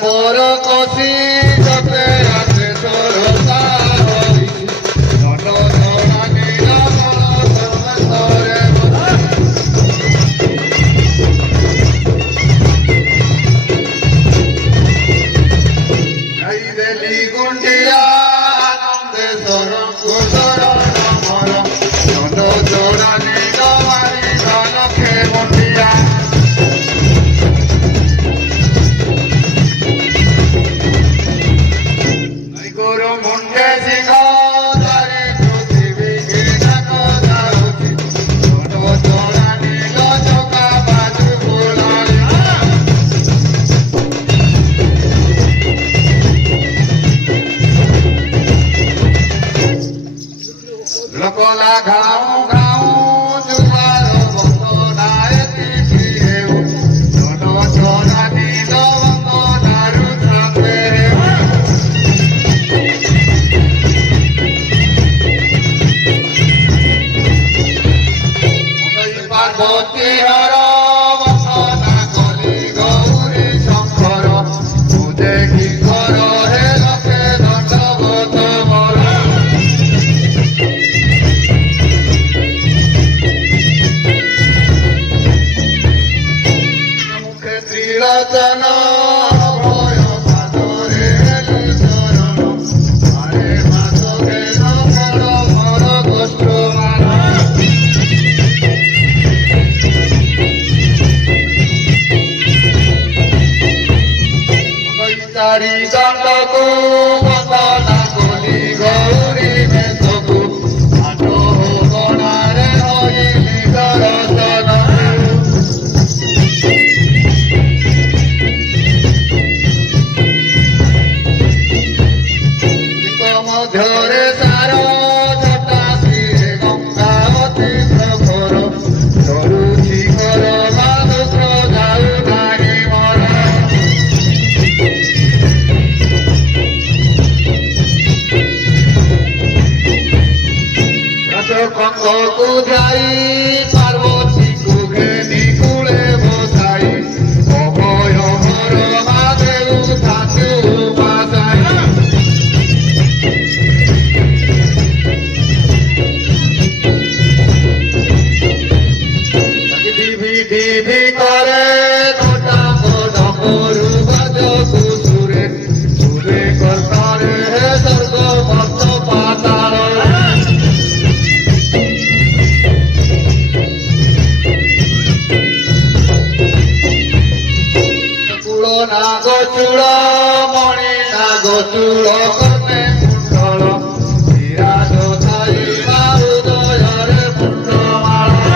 মোর কষি যতে আছে তোর সাহরি নট ধরা নীলা সর্বতরে এই দেলি গুন্ডিয়া আনন্দে সরম কুশরণ মর নট ধরা নীলা মারি লক্ষে গুন্ডিয়া Lokola gao gao jumaro bongo nae tipieu nono chona ni bongo naru thapere Onai Parvati hara vasana kali gauri shankara mujhe ki karo he lakhe dandavata mara Trilotana bhoy padore charan are mato ke no moro moro kosto mara को जाई पार्वती को घेनी कूले बसाई अभय हर महादेव थाकु बासाई ढिबी ढिबी करे घटा डकरू बाजकु सुरे सुरे करतारे हे स्वर्ग मत पाताल नाग चूड़ मणि नाग चूड़ कने कुंडल विराज थाई हृदय कुंडमाला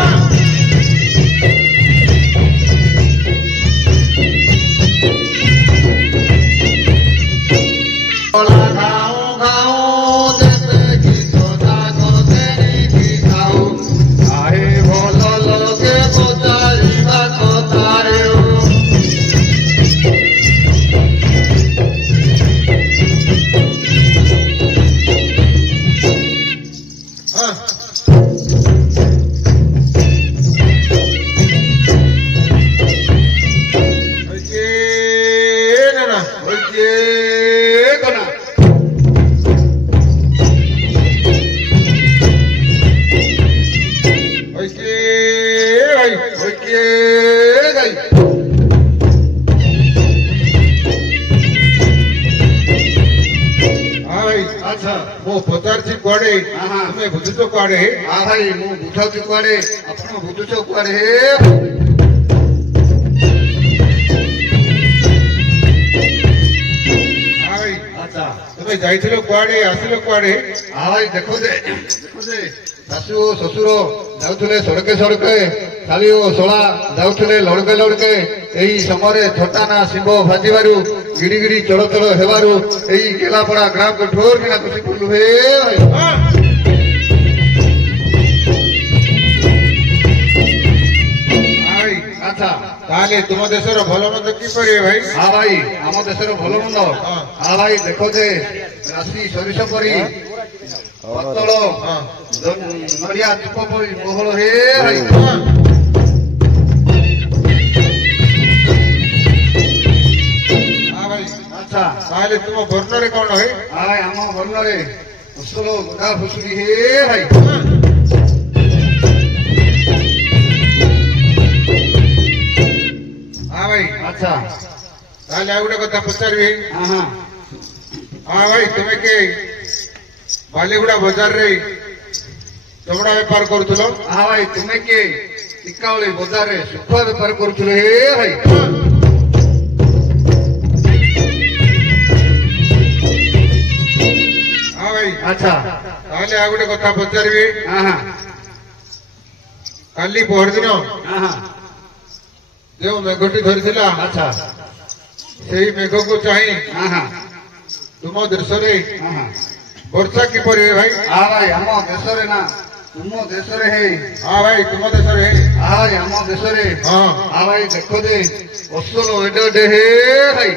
घाऊ घाऊ देते गीत जाग तेणिकी खाऊ आहे भल लगे पचारिबा कथारे तुम्हें बुझुच कुआड़े हाँ भाई मु बुझाऊँ कुआड़े आप बुझुच कुआड़े अच्छा तुम्हें जाइथिलो कुआड़े आसिलो कुआड़े हाँ भाई देखो दे शाशु शशुर जाउथले सड़के सड़के शाली ओ शोला जाउथले लड़के लड़के एही समय थटा ना शिव भाजिबारु गिड़ी गिड़ी चल चल हेबारु एही केलापड़ा ग्राम को ठोर किना खुशी पुलु हे भाई अच्छा ताले तुम देशर भल मंद कि परिए भाई हाँ भाई आम देशर भल मंद हाँ भाई देखो जे राशि सरिष परी पतल नड़िया चुप परी बहल हे भाई हाँ भाई अच्छा ताले तुम बर्ण कौन है हाँ आम बर्ण फसल गुदा फुसुरी हे भाई हाँ भाई अच्छा ताले आउ गोटे कथा पचारि हाँ भाई तुम्हें के बालीगुड़ा बाजार रे चमड़ा बेपार करुल हाँ भाई तुम्हें के टिकावली बाजार रे सुखुआ बेपार करुल हे भाई हाँ भाई अच्छा ताले आउ गोटे कथा पचारि हाँ काली पहर दिन हाँ जो मेघटी धरी अच्छा से मेघ को चाहे तुम देश वर्षा किपर है भाई हाँ भाई आम देश ना तुम देश है हाँ भाई तुम देश है हाँ भाई आम देश हाँ हाँ भाई देखो दे फसल एडे एडे हे भाई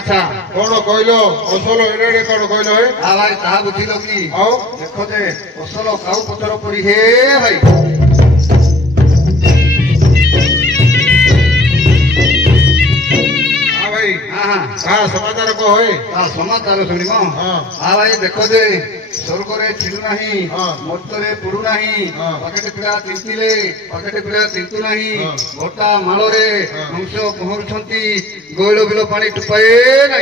अच्छा कौन कहल फसल एडे एडे कौन कहल है हाँ भाई ता बुझिल कि देखो दे फसल काउ पतर पड़ी हे भाई हाँ समाचार कह समाचार शुण हाँ भाई देखो दे स्वर्ग छिड़ू ना मर्तरे पुड़ू ना पकेट पिला तिंतिले पकेट पिला तिंतु ना गोटा माल हंस पहरुंट गैल बिल पानी टुपाए ना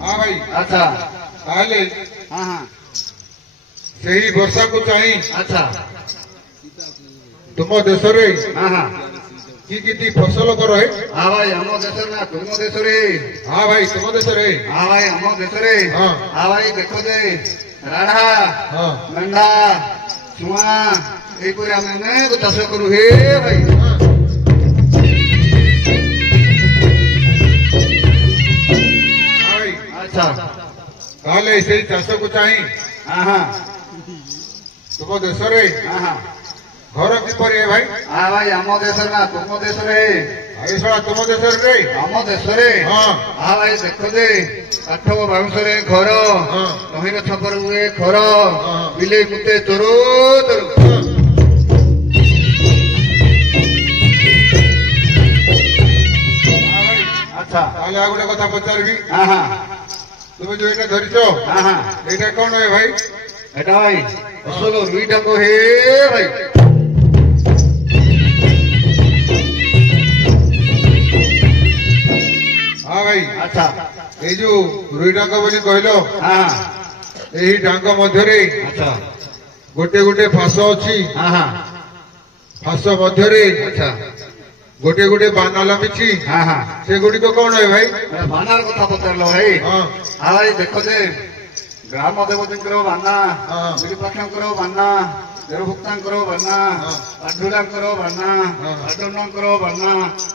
हाँ भाई अच्छा ताले हाँ हाँ सही वर्षा को चाहिए अच्छा तुम देश की फसल कर हाँ भाई आम देश ना तुम देश हाँ भाई तुम देश हाँ भाई आम देश हाँ भाई देखो दे राढ़ा मेढ़ा चुआ यहीपर आम अनेक चाष करू हे भाई अच्छा ताले से चाष को चाहिए हाँ हाँ तुम देश हाँ हाँ ଘର କିପରି ହେ ଭାଇ? ଭାଇ ଆମ ଦେଶରେ ନା ତୁମ ଦେଶରେ? ଏ ଶଳା ତୁମ ଦେଶରେ ରେ? ଆମ ଦେଶରେ। ହଁ ଭାଇ ଦେଖ ଯେ କାଠ ବାଉଁଶରେ ଘର, ହଁ ନଈର ଛପର ହୁଏ ଘର, ହଁ। ବିଲେଇ ମୁତେ ଚୋର ଚୋର। ଭାଇ ଆଚ୍ଛା। ତାହେଲେ ଆଉ ଗୋଟେ କଥା ପଚାରିବି, ହଁ ହଁ ତୁମେ ଯୋଉ ଏଇଟା ଧରିଛ ହଁ ହଁ। ଏଇଟା କଣ ହେ ଭାଇ? এটা ভাই অসল রুই ডাঙ্গ হে ভাই। ହଁ ଭାଇ আচ্ছা। ଏଇ ଯୋଉ ରୁଇ ଡାଙ୍ଗ ବୋଲି କହିଲ, হ্যাঁ ଏହି ଡାଙ୍ଗ ମଧ୍ୟରେ আচ্ছা। ଗୋଟେ ଗୋଟେ ଫାସ ଅଛି, হ্যাঁ হ্যাঁ ଫାସ ମଧ୍ୟରେ আচ্ছা। ଗୋଟେ ଗୋଟେ ବାନା ଲମ୍ବିଛି, হ্যাঁ হ্যাঁ। ସେଗୁଡିକ କଣ ହେ ଭାଇ? বানার কথা পচারল ভাই। ହଁ হ্যাঁ ভাই দেখো যে গ্রাম দেবতীঙ্কর বানা, হ্যাঁ। বিরুপাক্ষঙ্কর বানা, দেবভুক্তাঙ্কর বানা, হ্যাঁ। পাঠুরাঙ্কর বানা, হ্যাঁ। পাটনাঙ্কর বানা,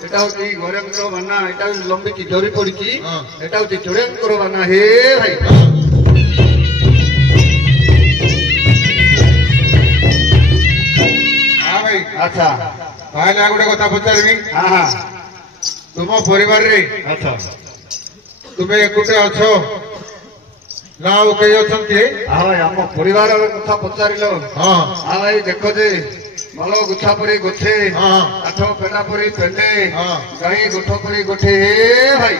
এটা হচ্ছে গৌরাঙ্কর বানা, এটা লম্বিছি জরি পড়িছি, হ্যাঁ। এটা হচ্ছে চোরাঙ্কর বানা হে ভাই। ହଁ ଭାଇ আচ্ছা। ତାହେଲେ ଆଉ ଗୋଟେ କଥା ପଚାରିବି, হ্যাঁ হ্যাঁ ତୁମ ପରିବାରରେ আচ্ছা। ତୁମେ ଏକୁଟେ ଅଛ ନା ଆଉ କେହି ଅଛନ୍ତି? ହଁ ଭାଇ ଆମ ପରିବାରର କଥା ପଚାରିଲ। ହଁ ହଁ ଭାଇ ଦେଖ ଯେ ଭଲ ଗୁଚ୍ଛା ପରି ଗୋଛେ, ହଁ କାଠ ପେଟା ପରି ପେଣ୍ଡେ, ହଁ। ଗାଈ ଗୋଠ ପରି ଗୋଠେ ହେ ଭାଇ।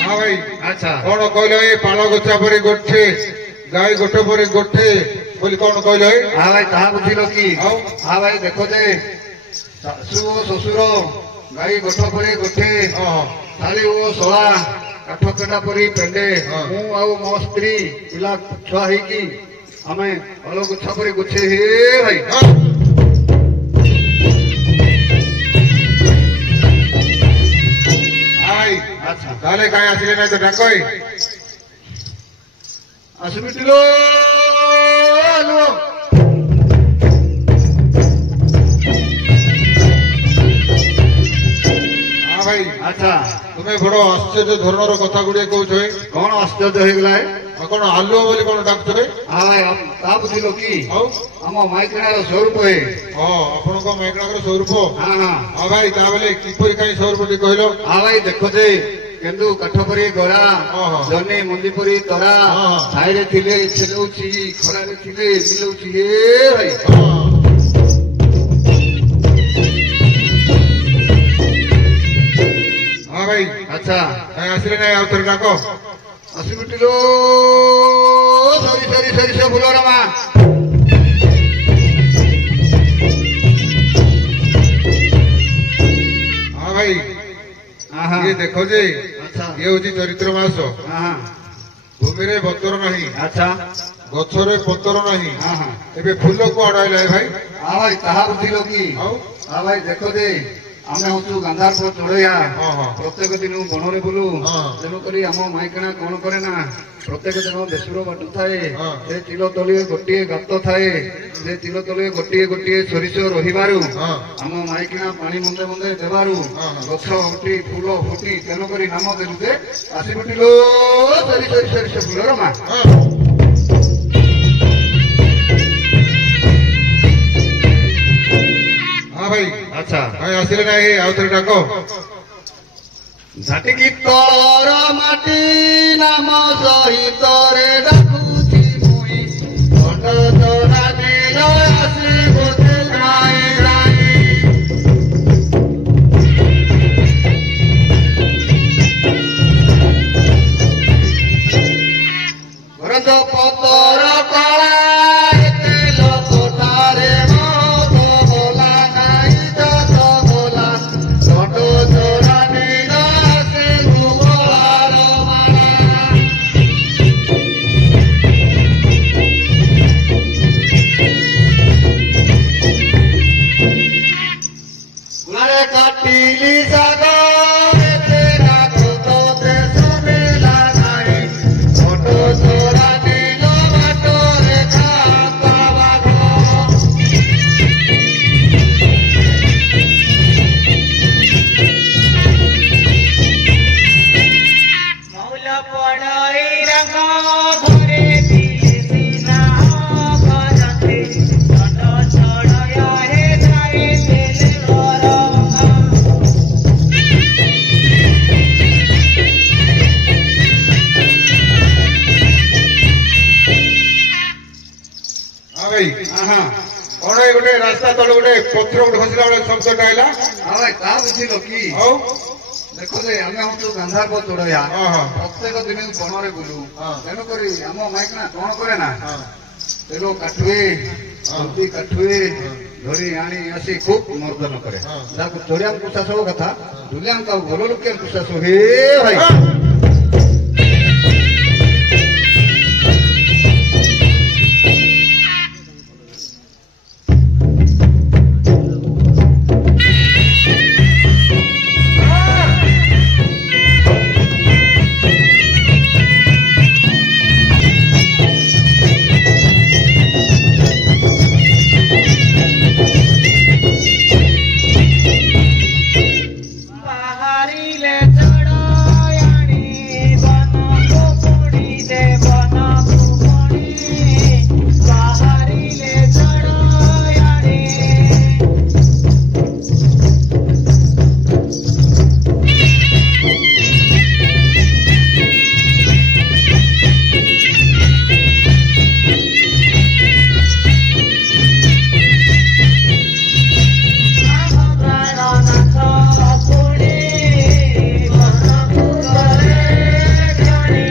ହଁ ଭାଇ ଆଚ୍ଛା। କଣ କହିଲ? ଏ ପାଳ ଗୋଛା ପରି ଗୋଠେ, ଗାଈ ଗୋଠ ପରି ଗୋଠେ ବୋଲି କଣ କହିଲ? ହଁ ଭାଇ ତାହା ବୁଝିଲ କି? ଆଉ? ହଁ ଭାଇ ଦେଖ ଯେ ଶାଶୁ ଓ ଶ୍ୱଶୁର ଗାଈ ଗୋଠ ପରି ଗୋଠେ, ହଁ ଶାଳୀ ଓ ଶଳା କାଠ ପେଟା ପରି ପେଣ୍ଡେ, ହଁ। ମୁଁ ଆଉ ମୋ ସ୍ତ୍ରୀ ପିଲା ଛୁଆ ହେଇକି ଆମେ ଭଲ ଗୁଚ୍ଛା ପରି ଗୋଛେ ହେ ଭାଇ। ହଁ। ଭାଇ ଆଚ୍ଛା। ତାହେଲେ କାହିଁ ଆସିଲେ ନାଇଁ ତ ଡାକ? ଆସିಬಿಟ್ಟಿರೋ ಅಲ್ವೋ? ହଁ ଭାଇ ଆଚ୍ଛା। ତୁମେ ବଡ ଆଶ୍ଚର୍ଯ୍ୟ ଧରଣର କଥା ଗୁଡିଏ କହୁଛ। କଣ ଆଶ୍ଚର୍ଯ୍ୟ ହେଇଗଲା? ଆଉ କଣ ଆଲୁଅ ବୋଲି କଣ ଡାକୁଛ? ହଁ ଭାଇ ତା ବୁଝିଲ କି? ଆଉ ଆମ ମାଇକିଣାର ସ୍ୱରୂପ ହେ। ହଁ ଆପଣଙ୍କ ମାଇକଣାଙ୍କର ସ୍ୱରୂପ। ହଁ ହଁ। ହଁ ଭାଇ ତା ବେଲେ କିପରି କାହିଁ ସ୍ୱରୂପଟି କହିଲ? ହଁ ଭାଇ ଦେଖ ଯେ କେନ୍ଦୁ କାଠ ପରି ଗଳା, ଓହୋ। ଜହ୍ନି ମଞ୍ଜି ପରି ତରା, ହଁ। ଛାଇରେ ଥିଲେ ଛିଲଉଛି, ଖରାରେ ଥିଲେ ମିଳଉଛି ହେ ଭାଇ। ହଁ ହଁ ଭାଇ ଆଚ୍ଛା। କାହିଁ ଆସିଲେ ନାଇଁ ଆଉ ଥରେ ଡାକ? ଆସିಬಿಟ್ಟಿರೋ ସରି ସରି ସରିଷ ଫୁଲର ମା। ହଁ ଭାଇ ଆହା। ଇଏ ଦେଖ ଯେ ଆଚ୍ଛା। ଇଏ ହଉଛି ଚରିତ୍ର ମାସ। ଆହା। ଭୂମିରେ ବତର ନାହିଁ, ଆଚ୍ଛା। ଗଛରେ ପତର ନାହିଁ, ହଁ ହଁ। ଏବେ ଫୁଲ କୁଆଡେ ଆଇଲା ଏ ଭାଇ? ହଁ ଭାଇ ତାହା ବୁଝିଲ କି? ଆଉ ହଁ ଭାଇ ଦେଖ ଯେ ଆମେ ହଉଛୁ ଗାନ୍ଧାରପୁର ଚଢେଇଆ, ହଁ ହଁ ପ୍ରତ୍ୟେକ ଦିନ ବନରେ ବୁଲୁ, ହଁ। ତେଣୁକରି ଆମ ମାଇକିଣା କଣ କରେ ନା ପ୍ରତ୍ୟେକ ଦିନ ବେସୁର ବାଟୁ ଥାଏ, ହଁ। ସେ ଚିଲ ତଳେ ଗୋଟିଏ ଗାତ ଥାଏ, ସେ ଚିଲ ତଳେ ଗୋଟିଏ ଗୋଟିଏ ସୋରିଷ ରହିବାରୁ ହଁ ଆମ ମାଇକିଣା ପାଣି ମୁନ୍ଦେ ମୁନ୍ଦେ ଦେବାରୁ ହଁ। ଗଛ ଫୁଟି ଫୁଲ ଫୁଟି, ତେଣୁକରି ନାମ ଦେଲୁ ଯେ ଆସିବିଠିଲୋ ସରି ସରି ସରିଷ ଫୁଲର ମା। ହଁ ହଁ ଭାଇ ଆଚ୍ଛା। କାହିଁ ଆସିଲେ ନାଇଁ ଆଉ ଥରେ ଡାକ? ଝାଟିକି ତଳର ମାଟି ନାମ ସହିତରେ ଡାକୁଛି ମୁଇଁ, ଘଟ ଚରା ଦିନ ଆସିବୁ ତୁ ଗାଏ ଗାଏ। ଗରଜ ପତର କଳା ଏତେ ଲୋକଟାରେ ମଦ ବୋଲା ନାଇଁ ଯତ ବୋଲା, ଘଟ ଚରା ଦିନ ଆସିବୁ ବୋଳାର ମାଳା। ଗୁଣାରେ କାଟିଲି ଶାଗ ଏତେ ରାଗ ତୋତେ ଶୁଣିଲା ନାହିଁ, ଘଟ ଚରା ଦିନ ବାଟରେ ଖାତା ବାଘ। ମଉଲ ପଡ଼ଇ ରଙ୍ଗ ଘରେ ପତ୍ର ଗୋଟେ ଖସିଲା ବେଳେ ଶବ୍ଦଟା ହେଲା ଆଉ ଭାଇ ତା ବୁଝିଲ କି ଆଉ ଦେଖ ଯେ ଆମେ ହଉଛୁ ଗାନ୍ଧାର ଚଢେଇଆ ହଁ ହଁ ପ୍ରତ୍ୟେକ ଦିନ ବଣରେ ବୁଲୁ ହଁ। ତେଣୁକରି ଆମ ମାଇକ ନା କଣ କରେ ନା ହଁ ତେଲ କାଠୁଏ ହଳଦୀ କାଠୁଏ ଧରି ଆଣି ଆସି ଖୁବ ମର୍ଦ୍ଦନ କରେ ହଁ। ଯାହାକୁ ଚୋରିଆଙ୍କୁ ଶାସକ କଥା ଦୁଲିଆଙ୍କୁ ଆଉ ଭଲ ଲୋକିଆଙ୍କୁ ଶାସକ ହେ ଭାଇ ବାହାରିଲେ ଚଢ଼ୟାଣି ବନକୁ ପୁଣିଲେ ବନକୁ ପୁଣି ବାହାରିଲେ ଚଢ଼ୟାଣି ଆମ ପ୍ରାଣନାଥ ପୁଣି ବନକୁ ଗଲେ ଜଣେ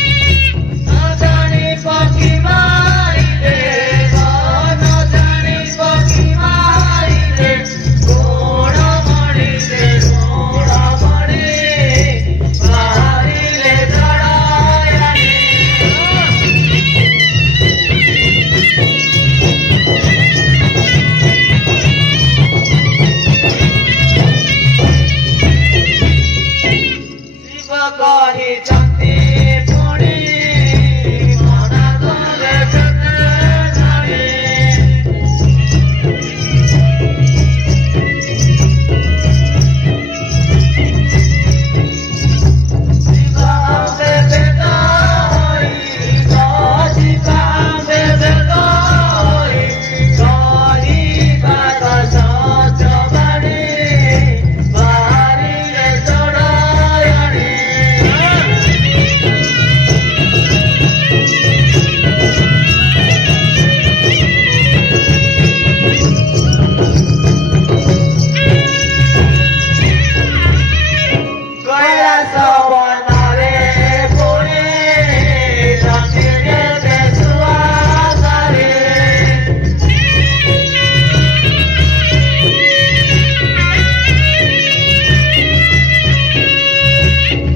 ନ ଜାଣି ପକ୍ଷୀ ମାରିଲେ ନ ଜାଣି ପକ୍ଷୀ ମାରିଲେ ଗୋଡ଼ ମଣିଲେ ଗୋଡ଼ ମଣି ବାହାରିଲେ ଚଢ଼ୟାଣି ଶିବ କହିଛନ୍ତି ପୁଣି ମନା କଲେ କେତେ ଜାଣି ଶିବ ଆମ୍ବେ ବେଦ ହୋଇ ଶିବ ଆମ୍ବେ ବେଦ ହୋଇ କହିବା ସଜ ବାଣୀ ବାହାରିଲେ ଚଢ଼ୟାଣି କୈଳାସ ବନରେ ପୁଣି ରଖିଲେ ସୁଆସରେ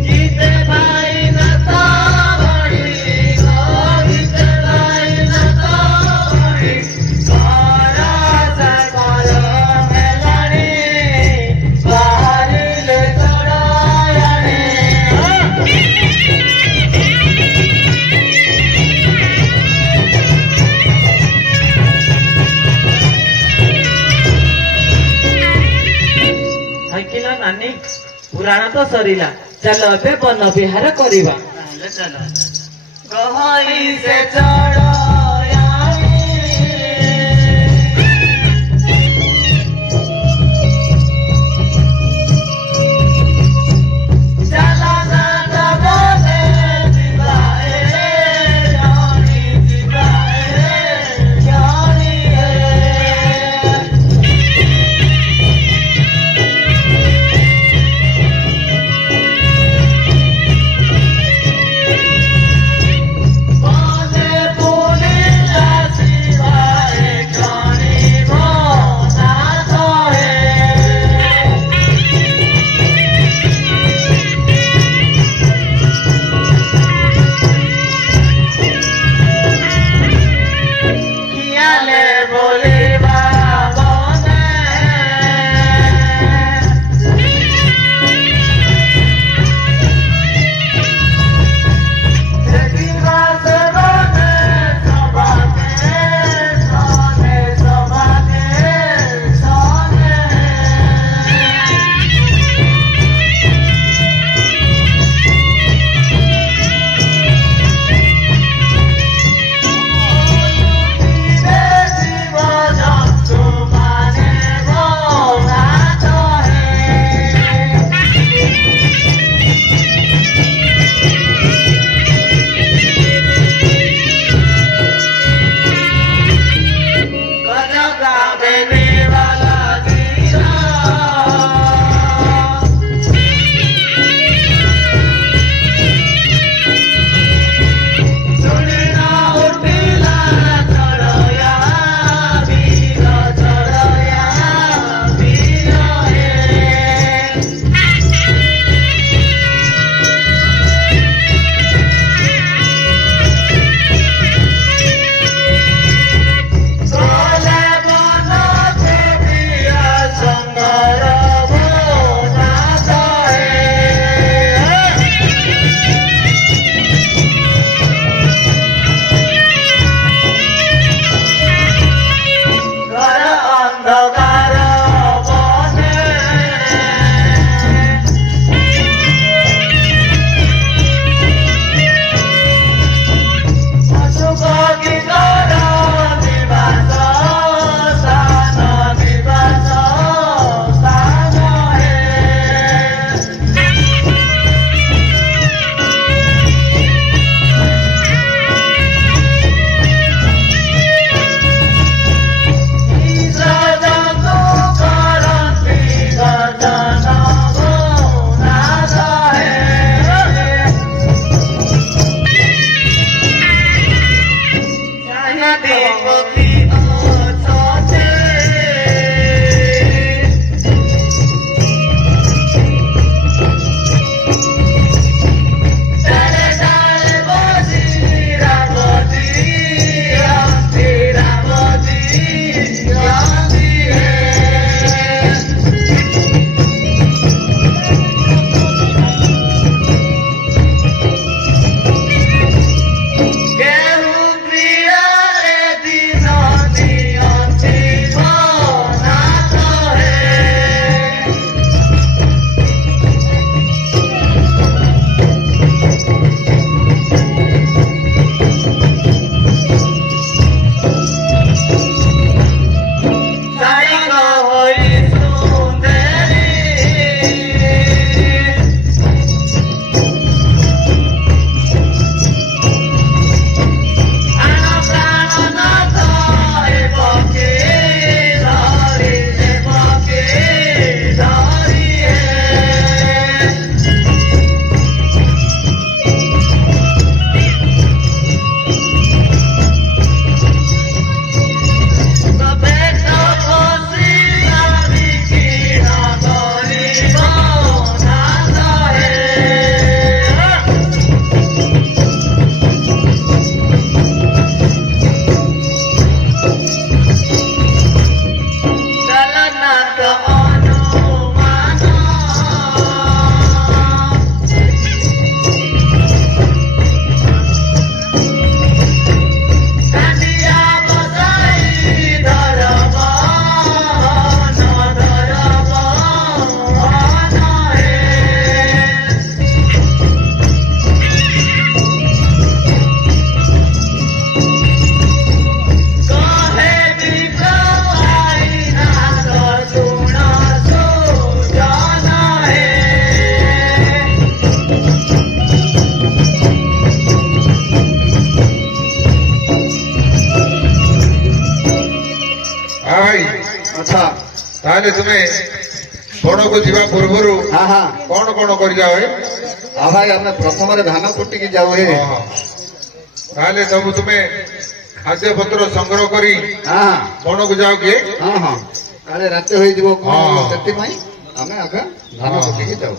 ଗୀତେ ଭାଇ ନାଥ ଭଳି ଗୀତେ ଭାଇ ନାଥ ଭଳି କର ସକଳ ମେଲାଣି ବାହାରିଲେ ଚଢ଼ୟାଣି ହାଇକିଲ ନାନୀ ପୁରାଣ ତ ସରିଲା ଚାଲ ଏବେ ବନ ବିହାର କରିବା ଗହଳି ସେ ଚଢ଼ୟାଣି ଚାଲ ନାଥ ବୋଲେ ଯିବା ଜଣି ଯିବା ଜଣି ବନେ ପୁଣି ତାହେଲେ ତୁମେ ବଣକୁ ଯିବା ପୂର୍ବରୁ ହଁ ହଁ କଣ କଣ କରିଯାଅ ହେ? ଆଉ ଭାଇ ଆମେ ପ୍ରଥମରେ ଧାନ କୁଟିକି ଯାଉ ହେ ହଁ। ତାହେଲେ ସବୁ ତୁମେ ଖାଦ୍ୟପତ୍ର ସଂଗ୍ରହ କରି ହଁ ବଣକୁ ଯାଅ କିଏ? ହଁ ହଁ କାଳେ ରାତି ହୋଇଯିବ କଣ ହଁ। ସେଥିପାଇଁ ଆମେ ଆଗ ଧାନ ହଁ। କୁଟିକି ଯାଉ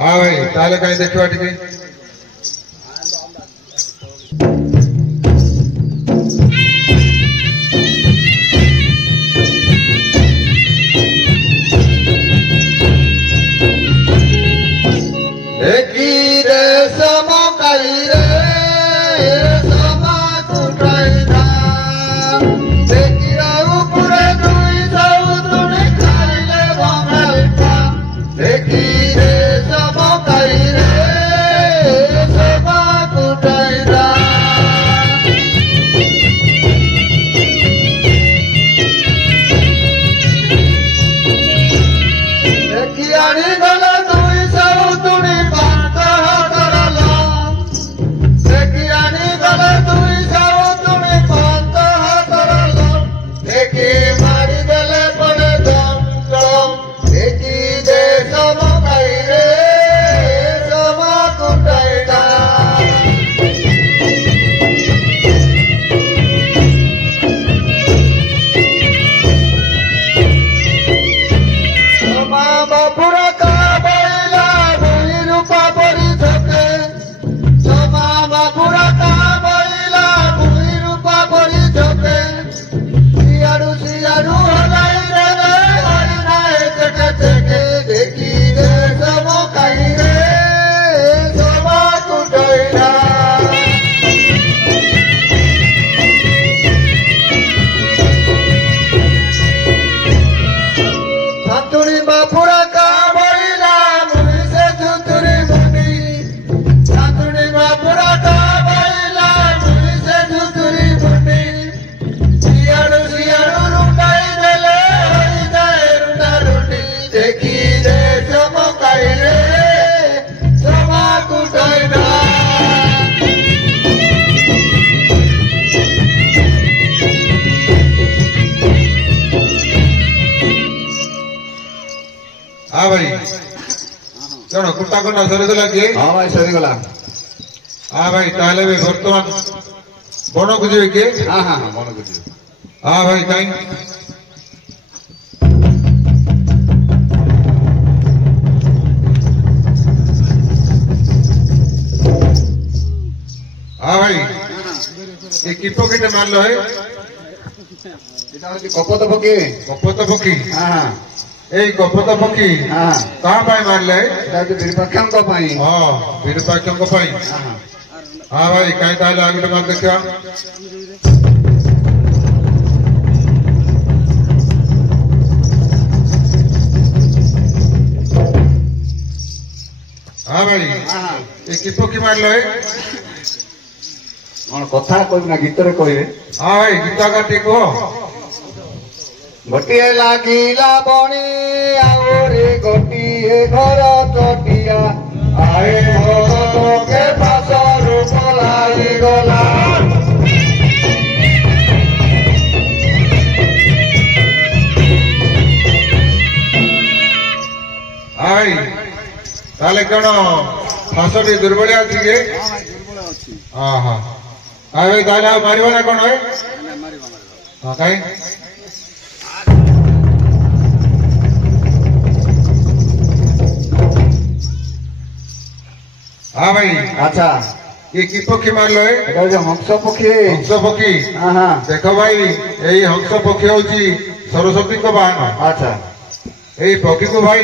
ହଁ ଭାଇ ତାହେଲେ କାହିଁ ଦେଖିବା ଟିକେ। देखी रे समकाई रे समा कुटाई धाम देखी रे ऊपरे दुई जाऊ तुने खाइले भंगाइता देखी रे समकाई रे समा कुटाई धाम देखी आनी गले दुई जाऊ तुनी पांच करला देखी आनी गले दुई जाऊ तुनी पांच करला देखी मारी गले पड़े दम दम देखी दे सम काई रे सम कुटाईदा समा बापुरा का बैला भूमि रूपा परी झके समा बापुरा का बैला भूमि रूपा परी झके सियारू हलाई रे हरि नाय चके चके देखी रे सम काई रे सम कुटाईदा संतुरी बापुरा का बैला मुनि से जुतुरी मुनि संतुरी बापुरा का बैला मुनि से जुतुरी मुनि सियारू रुटाई देले हरि जाए रुटा रुटी देखी रे चमकाई रे चमा कुटाई ना ହଁ ଭାଇ କଣ କୁଟା କଟା ସରିଥିଲା କିଏ? हाँ भाई सही गला ହଁ ଭାଇ ତାହେଲେ ବି ବର୍ତ୍ତମାନ ବଣକୁ ଯିବେ କିଏ? हाँ हाँ हाँ मन कुछ ହଁ ଭାଇ କାହିଁ ହଁ ଭାଇ ଏ କି ପକେଟ ମାରିଲ ହେ? এটা হচ্ছে কপত পক্ষে କପତ ପକ୍ଷୀ হ্যাঁ হ্যাঁ ଏଇ କପତ ପକ୍ଷୀ হ্যাঁ କାହା ପାଇଁ ମାରିଲେ? এটা হচ্ছে নিরপেক্ষাঙ্ক পাই ହଁ ବିରୁପାକ୍ଷଙ୍କ ପାଇଁ। হ্যাঁ হ্যাঁ ହଁ ଭାଇ କାହିଁ ତାହେଲେ ଆଉ ଗୋଟେ ମାରି ଦେଖିବା। ହଁ ଭାଇ হ্যাঁ হ্যাঁ ଏ କି ପକ୍ଷୀ ମାରିଲ ହେ? କଣ କଥା କହିବି ନା ଗୀତରେ କହିବେ ହଁ ଭାଇ ଗୀତ କାଟି କୁହ। ଗୋଟିଏ ଲାଗିଲା ବଣି ଆହୁରି ଗୋଟିଏ ଘର ଚଟିଆ ଆଏ ଘରକେ ପାଶରୁ ପଳାଇ ଗଲା ଭାଇ ତାହେଲେ କଣ ଫାଶଟି ଦୁର୍ବଳିଆ ଅଛି କି? ହଁ ହଁ ଆଉ ଭାଇ ତାହେଲେ ଆଉ ମାରିବ ନା କଣ ଭାଇ? ହଁ କାହିଁ ହଁ ଭାଇ আচ্ছা ଏ କି ପକ୍ଷୀ ମାରିଲ ହେ? এটা হচ্ছে হংস পক্ষী ହଂସ ପକ୍ଷୀ। হ্যাঁ হ্যাঁ ଦେଖ ଭାଇ ଏଇ ହଂସ ପକ୍ଷୀ ହଉଛି ସରସ୍ୱତୀଙ୍କ ବାହନ। আচ্ছা ଏଇ ପକ୍ଷୀକୁ ଭାଇ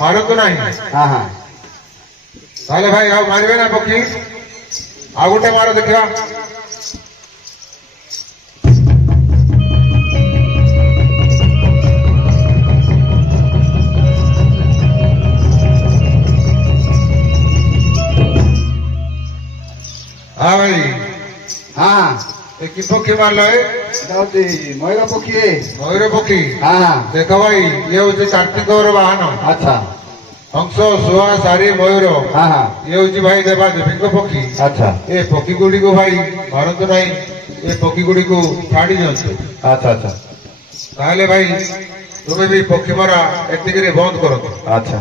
ମାରନ୍ତୁ ନାହିଁ। হ্যাঁ হ্যাঁ ତାହେଲେ ଭାଇ ଆଉ ମାରିବେ ନା ପକ୍ଷୀ? ଆଉ ଗୋଟେ ମାର ଦେଖିବା। ହଁ ଭାଇ হ্যাঁ ଏ କି ପକ୍ଷୀ ମାରିଲ ହେ? এটা হচ্ছে ময়ূর পক্ষী ମୟୂର ପକ୍ଷୀ। হ্যাঁ হ্যাঁ ଦେଖ ଭାଇ ଇଏ ହଉଛି କାର୍ତ୍ତିକର ବାହନ। আচ্ছা ହଂସ ଶୁଆ ଶାରୀ ମୟୂର হ্যাঁ হ্যাঁ ଇଏ ହଉଛି ଭାଇ ଦେବା ଦେବୀଙ୍କ ପକ୍ଷୀ। আচ্ছা ଏ ପକ୍ଷୀ ଗୁଡ଼ିକୁ ଭାଇ ମାରନ୍ତୁ ନାହିଁ। ଏ ପକ୍ଷୀ ଗୁଡ଼ିକୁ ଛାଡ଼ି ଦିଅନ୍ତୁ। আচ্ছা আচ্ছা ତାହେଲେ ଭାଇ তুমি ବି ପକ୍ଷୀ ମରା ଏତିକିରେ ବନ୍ଦ କରନ୍ତୁ। ଆଚ୍ଛା